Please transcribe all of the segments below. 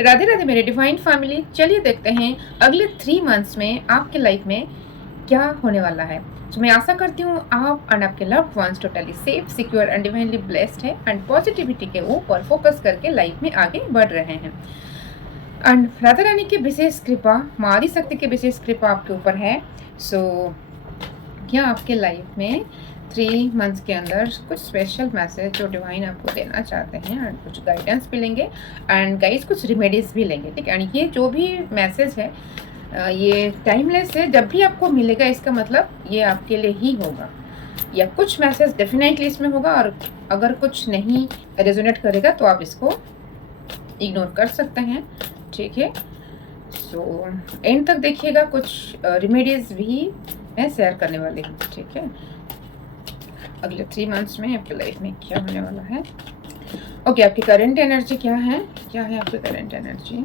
राधे राधे मेरे divine family. चलिए देखते हैं अगले 3 मंथ्स में आपके लाइफ में क्या होने वाला है। तो मैं आशा करती हूँ आप एंड आपके loved ones totally safe, secure and divinely blessed है एंड पॉजिटिविटी के ऊपर फोकस करके लाइफ में आगे बढ़ रहे हैं। एंड राधा रानी की विशेष कृपा, माँ आदि शक्ति की विशेष कृपा आपके ऊपर है। सो क्या आपके लाइफ में 3 मंथ्स के अंदर कुछ स्पेशल मैसेज जो डिवाइन आपको देना चाहते हैं एंड कुछ गाइडेंस भी लेंगे एंड गाइस कुछ रेमेडीज भी लेंगे, ठीक है। एंड ये जो भी मैसेज है ये टाइमलेस है, जब भी आपको मिलेगा इसका मतलब ये आपके लिए ही होगा, या कुछ मैसेज डेफिनेटली इसमें होगा और अगर कुछ नहीं रेजोनेट करेगा तो आप इसको इग्नोर कर सकते हैं, ठीक है। सो एंड तक देखिएगा, कुछ रेमेडीज भी मैं शेयर करने वाली हूँ, ठीक है। अगले 3 मंथ्स में आपकी लाइफ में क्या होने वाला है। ओके, आपकी करंट एनर्जी क्या है, क्या है आपकी करंट एनर्जी।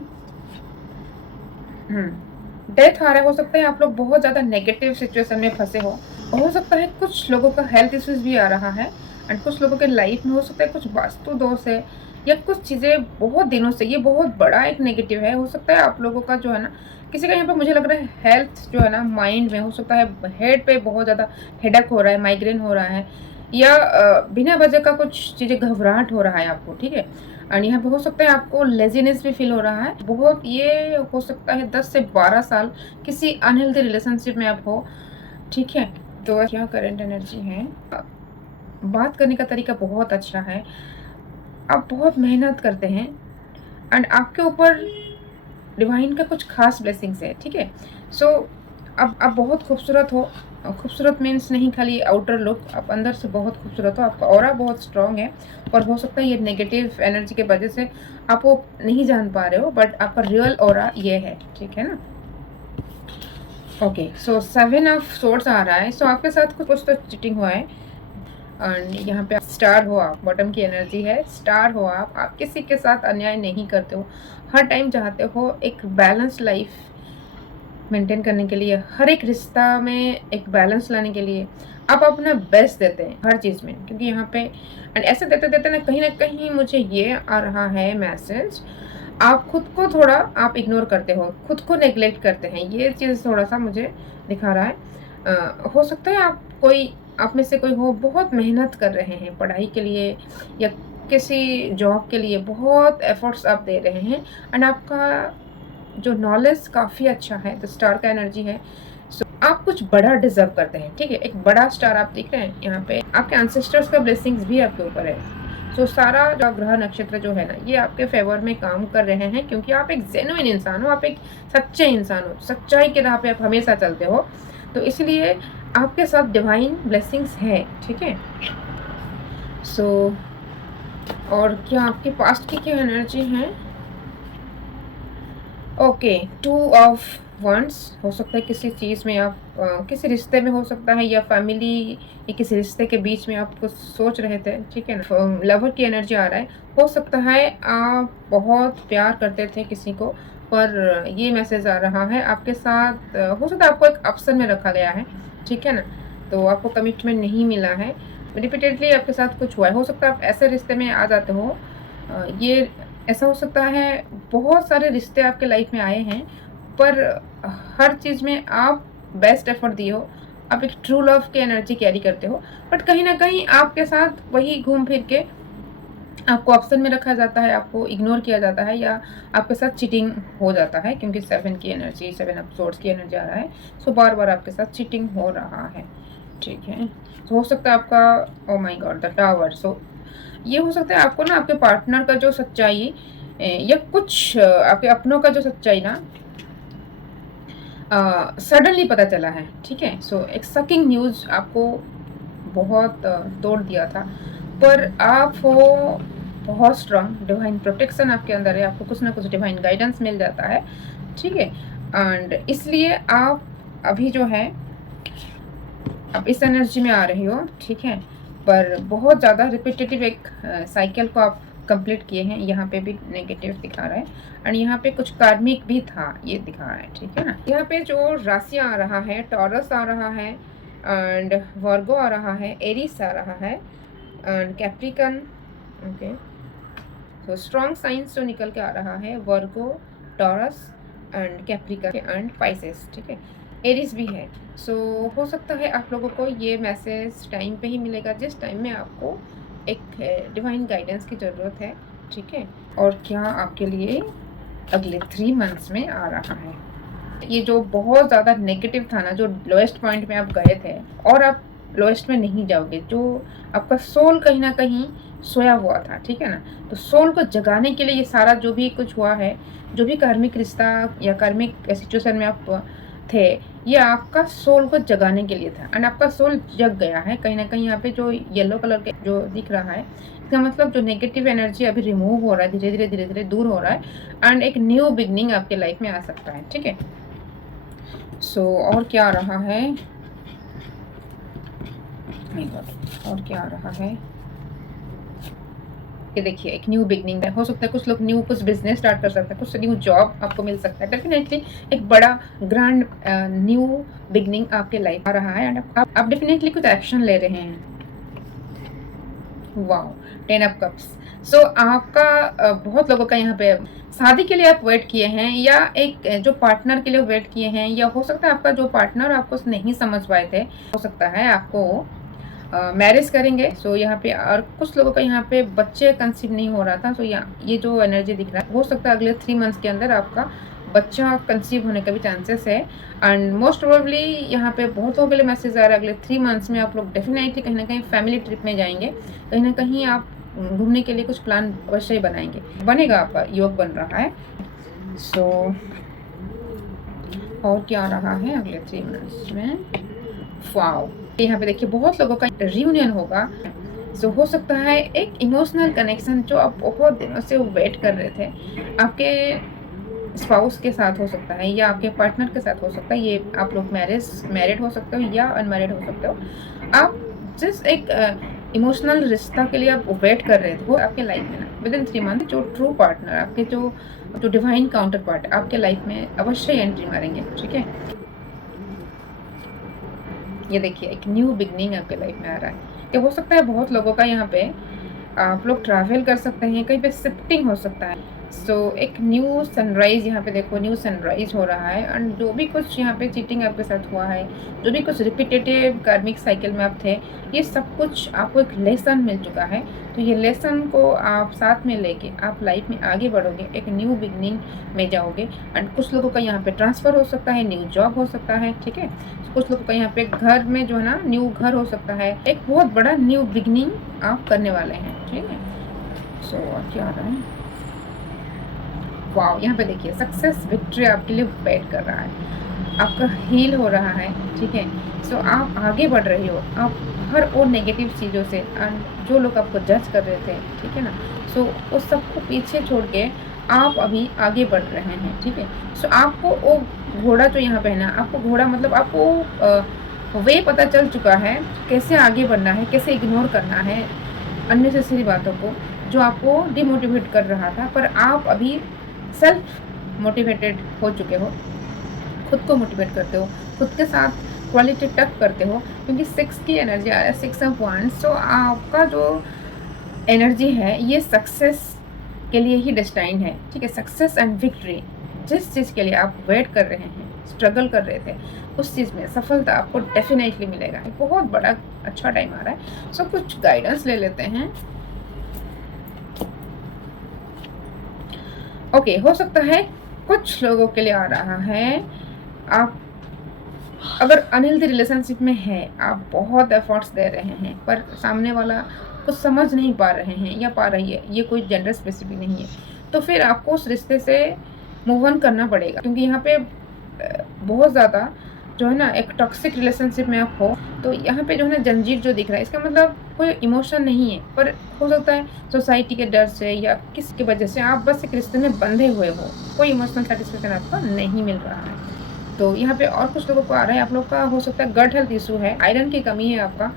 डेथ आ रहा है। हो सकता है आप लोग बहुत ज़्यादा नेगेटिव सिचुएशन में फंसे हो सकता है कुछ लोगों का हेल्थ इश्यूज भी आ रहा है एंड कुछ लोगों के लाइफ में हो सकता है कुछ वास्तु दोष है या कुछ चीज़ें बहुत दिनों से, ये बहुत बड़ा एक नेगेटिव है। हो सकता है आप लोगों का जो है ना, किसी का यहाँ पर मुझे लग रहा है हेल्थ जो है ना, माइंड में हो सकता है हेड पे बहुत ज़्यादा हेडेक हो रहा है, माइग्रेन हो रहा है, या बिना वजह का कुछ चीज़ें घबराहट हो रहा है आपको, ठीक है। एंड यहाँ पे हो सकता है आपको लेजीनेस भी फील हो रहा है बहुत। ये हो सकता है 10 से 12 साल किसी अनहेल्दी रिलेशनशिप में आप हो, ठीक है। तो क्या करंट एनर्जी है, बात करने का तरीका बहुत अच्छा है, आप बहुत मेहनत करते हैं एंड आपके ऊपर डिवाइन का कुछ खास ब्लेसिंग्स है, ठीक है। सो अब आप बहुत खूबसूरत हो। खूबसूरत मीन्स नहीं खाली आउटर लुक, आप अंदर से बहुत खूबसूरत हो, आपका ऑरा बहुत स्ट्रॉन्ग है। और हो सकता है ये नेगेटिव एनर्जी के वजह से आप वो नहीं जान पा रहे हो, बट आपका रियल ऑरा ये है, ठीक है ना। ओके, सो 7 ऑफ सोर्ड्स आ रहा है। सो आपके साथ कुछ तो चीटिंग हुआ है एंड यहाँ पे स्टार हो आप, बॉटम की एनर्जी है, स्टार हो आप किसी के साथ अन्याय नहीं करते हो, हर टाइम चाहते हो एक बैलेंस लाइफ मेंटेन करने के लिए, हर एक रिश्ता में एक बैलेंस लाने के लिए आप अपना बेस्ट देते हैं हर चीज़ में। क्योंकि यहाँ पे एंड ऐसे देते देते ना कहीं मुझे ये आ रहा है मैसेज, आप खुद को थोड़ा आप इग्नोर करते हो, खुद को नेग्लेक्ट करते हैं, ये चीज़ थोड़ा सा मुझे दिखा रहा है। हो सकता है आप में से कोई हो बहुत मेहनत कर रहे हैं पढ़ाई के लिए या किसी जॉब के लिए, बहुत एफर्ट्स आप दे रहे हैं एंड आपका जो नॉलेज काफ़ी अच्छा है, तो स्टार का एनर्जी है। सो आप कुछ बड़ा डिजर्व करते हैं, ठीक है। एक बड़ा स्टार आप देख रहे हैं यहाँ पे, आपके एंसेस्टर्स का ब्लेसिंग्स भी आपके ऊपर है। सो सारा जो ग्रह नक्षत्र जो है ना, ये आपके फेवर में काम कर रहे हैं क्योंकि आप एक जेन्युइन इंसान हो, आप एक सच्चे इंसान हो, सच्चाई के राह पे आप हमेशा चलते हो, तो इसलिए आपके साथ डिवाइन ब्लेसिंग्स है, ठीक है। सो और क्या आपके पास्ट की क्या एनर्जी है। Okay, 2 of once. हो सकता है किसी चीज़ में आप किसी रिश्ते में हो सकता है, या फैमिली या किसी रिश्ते के बीच में आप कुछ सोच रहे थे, ठीक है ना। लवर की एनर्जी आ रहा है। हो सकता है आप बहुत प्यार करते थे किसी को, पर ये मैसेज आ रहा है आपके साथ हो सकता है आपको एक ऑप्शन में रखा गया है, ठीक है ना, तो आपको कमिटमेंट नहीं मिला है, रिपीटेडली आपके साथ कुछ हुआ है। हो सकता है आप ऐसे रिश्ते में आ जाते हो, ये ऐसा हो सकता है बहुत सारे रिश्ते आपके लाइफ में आए हैं, पर हर चीज़ में आप बेस्ट एफर्ट दिए हो, आप एक ट्रू लव की एनर्जी कैरी करते हो, बट कहीं ना कहीं आपके साथ वही घूम फिर के आपको ऑप्शन में रखा जाता है, आपको इग्नोर किया जाता है, या आपके साथ चीटिंग हो जाता है क्योंकि 7 की एनर्जी, 7 ऑफ सोर्ड्स की एनर्जी आ रहा है। सो बार बार आपके साथ चीटिंग हो रहा है, ठीक है। तो हो सकता है आपका, oh my god, the tower. So ये हो सकता है आपको ना आपके पार्टनर का जो सच्चाई या कुछ आपके अपनों का जो सच्चाई ना सडनली पता चला है, ठीक है। सो एक शॉकिंग न्यूज़ आपको बहुत तोड़ दिया था, पर आप हो बहुत स्ट्रांग, डिवाइन प्रोटेक्शन आपके अंदर है, आपको कुछ ना कुछ डिवाइन गाइडेंस मिल जाता है, ठीक है। एंड इसलिए आप अभी जो है आप इस एनर्जी में आ रही हो, ठीक है, पर बहुत ज़्यादा रिपीटेटिव एक साइकिल को आप कंप्लीट किए हैं। यहाँ पे भी नेगेटिव दिखा रहा है एंड यहाँ पे कुछ कार्मिक भी था, ये दिखा रहा है, ठीक है ना। यहाँ पे जो राशियाँ आ रहा है, टॉरस आ रहा है एंड वर्गो आ रहा है, एरिस आ रहा है एंड कैप्रिकन, ओके। तो स्ट्रॉन्ग साइंस जो निकल के आ रहा है वर्गो, टॉरस एंड कैप्रिका एंड पाइसेस, ठीक है, एरिस भी है। सो हो सकता है आप लोगों को ये मैसेज टाइम पे ही मिलेगा जिस टाइम में आपको एक डिवाइन गाइडेंस की ज़रूरत है, ठीक है। और क्या आपके लिए अगले 3 मंथ्स में आ रहा है। ये जो बहुत ज़्यादा नेगेटिव था ना, जो लोएस्ट पॉइंट में आप गए थे और आप लोएस्ट में नहीं जाओगे, जो आपका सोल कहीं ना कहीं सोया हुआ था, ठीक है ना, तो सोल को जगाने के लिए ये सारा जो भी कुछ हुआ है, जो भी कार्मिक रिश्ता या कार्मिक सिचुएशन में आप थे, ये आपका सोल को जगाने के लिए था एंड आपका सोल जग गया है कहीं ना कहीं। यहाँ पे जो येलो कलर के जो दिख रहा है, इसका मतलब जो नेगेटिव एनर्जी अभी रिमूव हो रहा है, धीरे धीरे दूर हो रहा है एंड एक न्यू बिगनिंग आपके लाइफ में आ सकता है, ठीक है। सो और क्या आ रहा है, और क्या आ रहा है, ये देखिए एक न्यू बिगनिंग है। हो सकता है कुछ लोग न्यू कुछ बिजनेस स्टार्ट कर सकते हैं, कुछ न्यू जॉब आपको मिल सकता है। डेफिनेटली एक बड़ा ग्रैंड न्यू बिगनिंग आपके लाइफ आ रहा है एंड आप डेफिनेटली कुछ एक्शन ले रहे हैं। Wow, 10 of cups. सो आपका बहुत लोगों का यहाँ पे शादी के लिए आप वेट किए हैं या एक जो पार्टनर के लिए वेट किए हैं, या हो सकता है आपका जो पार्टनर आपको नहीं समझ पाए थे, हो सकता है आपको मैरिज करेंगे। सो यहाँ पे और कुछ लोगों का यहाँ पे बच्चे कंसीव नहीं हो रहा था। सो यहाँ ये जो एनर्जी दिख रहा है, हो सकता है अगले 3 मंथ्स के अंदर आपका बच्चा कंसीव होने का भी चांसेस है एंड मोस्ट प्रोबेबली यहाँ पे बहुत लोगों के लिए मैसेज आ रहा है अगले 3 मंथ्स में आप लोग डेफिनेटली कहीं ना कहीं फैमिली ट्रिप में जाएंगे, कहीं ना कहीं आप घूमने के लिए कुछ प्लान अवश्य ही बनाएंगे, बनेगा, आपका योग बन रहा है। सो और क्या आ रहा है अगले 3 मंथ्स में, वाओ, यहाँ पे देखिए बहुत लोगों का रियूनियन होगा। सो हो सकता है एक इमोशनल कनेक्शन जो आप बहुत दिनों से वेट कर रहे थे, आपके स्पाउस के साथ हो सकता है या आपके पार्टनर के साथ हो सकता है। ये आप लोग मैरिड हो सकते हो या अनमैरिड हो सकते हो। आप जिस एक इमोशनल रिश्ता के लिए आप वेट कर रहे थे, वो आपके लाइफ में ना विद इन 3 मंथ जो ट्रू पार्टनर, आपके जो डिवाइन काउंटर पार्ट आपके लाइफ में अवश्य एंट्री मारेंगे, ठीक है। ये देखिए एक न्यू बिगनिंग आपके लाइफ में आ रहा है। कि हो सकता है बहुत लोगों का यहाँ पे आप लोग ट्रैवल कर सकते हैं, कहीं पे शिफ्टिंग हो सकता है। सो एक न्यू सनराइज, यहाँ पे देखो न्यू सनराइज हो रहा है एंड जो भी कुछ यहाँ पे चीटिंग आपके साथ हुआ है, जो भी कुछ रिपीटेटिव कार्मिक साइकिल में आप थे, ये सब कुछ आपको एक लेसन मिल चुका है। तो ये लेसन को आप साथ में लेके आप लाइफ में आगे बढ़ोगे, एक न्यू बिगनिंग में जाओगे एंड कुछ लोगों का यहाँ पे ट्रांसफ़र हो सकता है, न्यू जॉब हो सकता है, ठीक है। कुछ लोगों का यहाँ पे घर में जो है ना न्यू घर हो सकता है, एक बहुत बड़ा न्यू बिगनिंग आप करने वाले हैं, ठीक है। सो क्या आ रहा है, वाओ, यहाँ पे देखिए सक्सेस विक्ट्री आपके लिए वेट कर रहा है, आपका हील हो रहा है, ठीक है। सो आप आगे बढ़ रहे हो, आप हर और नेगेटिव चीज़ों से जो लोग आपको जज कर रहे थे, ठीक है ना, सो उस सबको पीछे छोड़ के आप अभी आगे बढ़ रहे हैं, ठीक है। सो आपको वो घोड़ा जो यहाँ पे है ना, आपको घोड़ा मतलब आपको वे पता चल चुका है कैसे आगे बढ़ना है, कैसे इग्नोर करना है अननेसेसरी बातों को जो आपको डिमोटिवेट कर रहा था, पर आप अभी सेल्फ मोटिवेटेड हो चुके हो, खुद को मोटिवेट करते हो, खुद के साथ क्वालिटी टक करते हो, क्योंकि 6 की एनर्जी आ रहा है, 6 ऑफ वांड्स। सो आपका जो एनर्जी है ये सक्सेस के लिए ही डेस्टाइन है, ठीक है। सक्सेस एंड विक्ट्री, जिस चीज़ के लिए आप वेट कर रहे हैं, स्ट्रगल कर रहे थे, उस चीज़ में सफलता आपको डेफिनेटली मिलेगा। बहुत बड़ा अच्छा टाइम आ रहा है। सो कुछ गाइडेंस ले लेते हैं। ओके, हो सकता है कुछ लोगों के लिए आ रहा है, आप अगर अनहेल्दी रिलेशनशिप में है, आप बहुत एफर्ट्स दे रहे हैं पर सामने वाला कुछ समझ नहीं पा रहे हैं या पा रही है, ये कोई जेंडर स्पेसिफिक नहीं है, तो फिर आपको उस रिश्ते से मूव ऑन करना पड़ेगा, क्योंकि यहाँ पे बहुत ज़्यादा जो है ना एक टॉक्सिक रिलेशनशिप में आप हो, तो यहाँ पे जो है ना जंजीर जो दिख रहा है, इसका मतलब कोई इमोशन नहीं है, पर हो सकता है सोसाइटी के डर से या किसकी वजह से आप बस एक रिश्ते में बंधे हुए हो, कोई इमोशनल सेटिस्फेक्शन आपको नहीं मिल रहा है। तो यहाँ पे और कुछ लोगों को आ रहा है, आप लोग का हो सकता है गट हेल्थ इशू है, आयरन की कमी है आपका,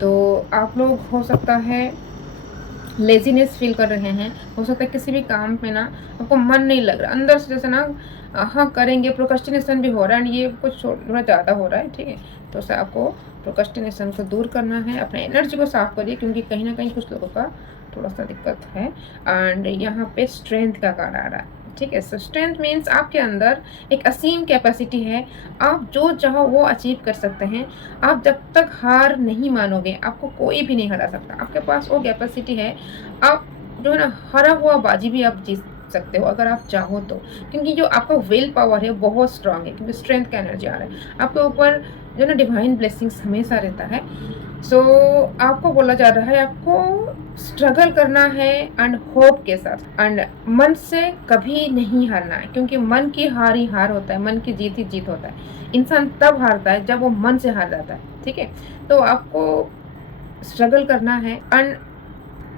तो आप लोग हो सकता है लेजीनेस फील कर रहे हैं, हो सकता है किसी भी काम में ना आपको मन नहीं लग रहा, अंदर से जैसे ना हाँ करेंगे, प्रोक्रेस्टिनेशन भी हो रहा है, ये कुछ थोड़ा ज़्यादा हो रहा है, ठीक है। तो उससे आपको प्रोक्रेस्टिनेशन को दूर करना है, अपने एनर्जी को साफ करिए, क्योंकि कहीं ना कहीं कुछ लोगों का थोड़ा सा दिक्कत है। एंड यहाँ पे स्ट्रेंथ का कार्ड आ रहा है, ठीक है। सो स्ट्रेंथ मीन्स आपके अंदर एक असीम कैपेसिटी है, आप जो चाहो वो अचीव कर सकते हैं। आप जब तक हार नहीं मानोगे आपको कोई भी नहीं हरा सकता, आपके पास वो कैपेसिटी है। आप जो है ना हरा हुआ बाजी भी आप जीत सकते हो अगर आप चाहो तो, क्योंकि जो आपका विल पावर है बहुत स्ट्रांग है, क्योंकि स्ट्रेंथ का एनर्जी आ रहा है आपके ऊपर, जो ना डिवाइन ब्लेसिंग्स हमेशा रहता है। सो आपको बोला जा रहा है आपको स्ट्रगल करना है एंड होप के साथ, एंड मन से कभी नहीं हारना है, क्योंकि मन की हार ही हार होता है, मन की जीत ही जीत होता है। इंसान तब हारता है जब वो मन से हार जाता है, ठीक है। तो आपको स्ट्रगल करना है एंड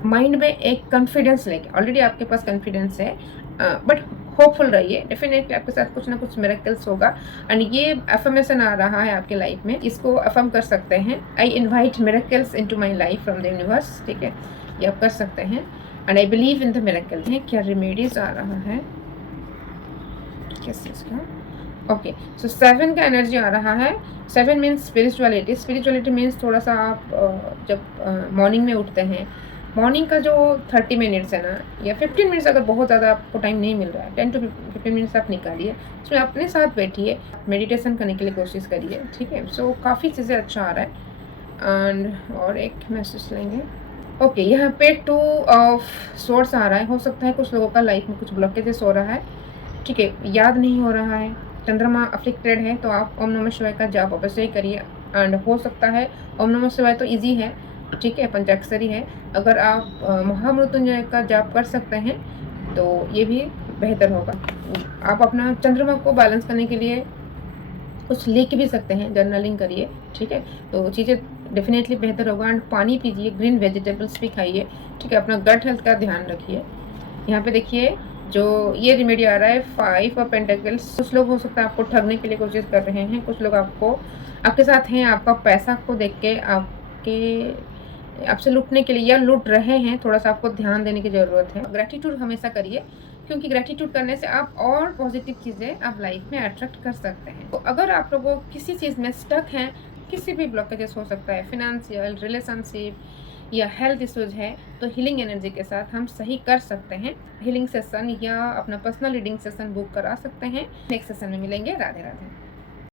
माइंड में एक कॉन्फिडेंस लेके, ऑलरेडी आपके पास कॉन्फिडेंस है, बट होपफुल रहिए, डेफिनेटली आपके साथ कुछ ना कुछ मिरेकल्स होगा। एंड ये अफर्मेशन आ रहा है आपके लाइफ में, इसको अफर्म कर सकते हैं, I invite miracles into my life from the universe, ठीक है, ये आप कर सकते हैं। And I believe in the miracle है। क्या रेमेडीज आ रहा है किस चीज़ का? ओके, सो 7 का एनर्जी आ रहा है। 7 मीन्स स्पिरिचुअलिटी। स्पिरिचुअलिटी मीन्स थोड़ा सा आप जब मॉर्निंग में उठते हैं, मॉर्निंग का जो 30 मिनट्स है ना, या 15 मिनट्स, अगर बहुत ज़्यादा आपको टाइम नहीं मिल रहा है, 10 to 15 मिनट्स आप निकालिए, उसमें अपने साथ बैठिए, मेडिटेशन करने के लिए कोशिश करिए, ठीक है। सो काफ़ी चीज़ें अच्छा आ रहा है। एंड और एक मैसेज लेंगे। ओके, यहाँ पे 2 ऑफ सोर्स आ रहा है। हो सकता है कुछ लोगों का लाइफ में कुछ ब्लॉकेजेस हो रहा है, ठीक है, याद नहीं हो रहा है, चंद्रमा अफ्लिक्टेड है, तो आप ओम नमः शिवाय का जाप अवश्य ही करिए। एंड हो सकता है ओम नमः शिवाय तो ईजी है, ठीक है, पंचाक्षरी है, अगर आप महामृत्युंजय का जाप कर सकते हैं तो ये भी बेहतर होगा। आप अपना चंद्रमा को बैलेंस करने के लिए कुछ लिख भी सकते हैं, जर्नलिंग करिए, ठीक है, तो चीज़ें डेफिनेटली बेहतर होगा। एंड पानी पीजिए, ग्रीन वेजिटेबल्स भी खाइए, ठीक है, अपना गट हेल्थ का ध्यान रखिए। यहाँ पे देखिए जो ये रेमेडी आ रहा है 5 ऑफ पेंटिकल्स। कुछ लोग हो सकता है आपको ठगने के लिए कोशिश कर रहे हैं, कुछ लोग आपके साथ हैं, आपका पैसा को देख के आपसे लूटने के लिए या लूट रहे हैं, थोड़ा सा आपको ध्यान देने की ज़रूरत है। ग्रेटिट्यूड हमेशा करिए, क्योंकि ग्रेटिट्यूड करने से आप और पॉजिटिव चीज़ें आप लाइफ में अट्रैक्ट कर सकते हैं। तो अगर आप लोगों किसी चीज़ में स्टक हैं, किसी भी ब्लॉकेजेस हो सकता है, फिनेंशियल, रिलेशनशिप या हेल्थ इश्यूज है, तो हीलिंग एनर्जी के साथ हम सही कर सकते हैं। हीलिंग सेशन या अपना पर्सनल रीडिंग सेशन बुक करा सकते हैं। नेक्स्ट सेशन में मिलेंगे। राधे राधे।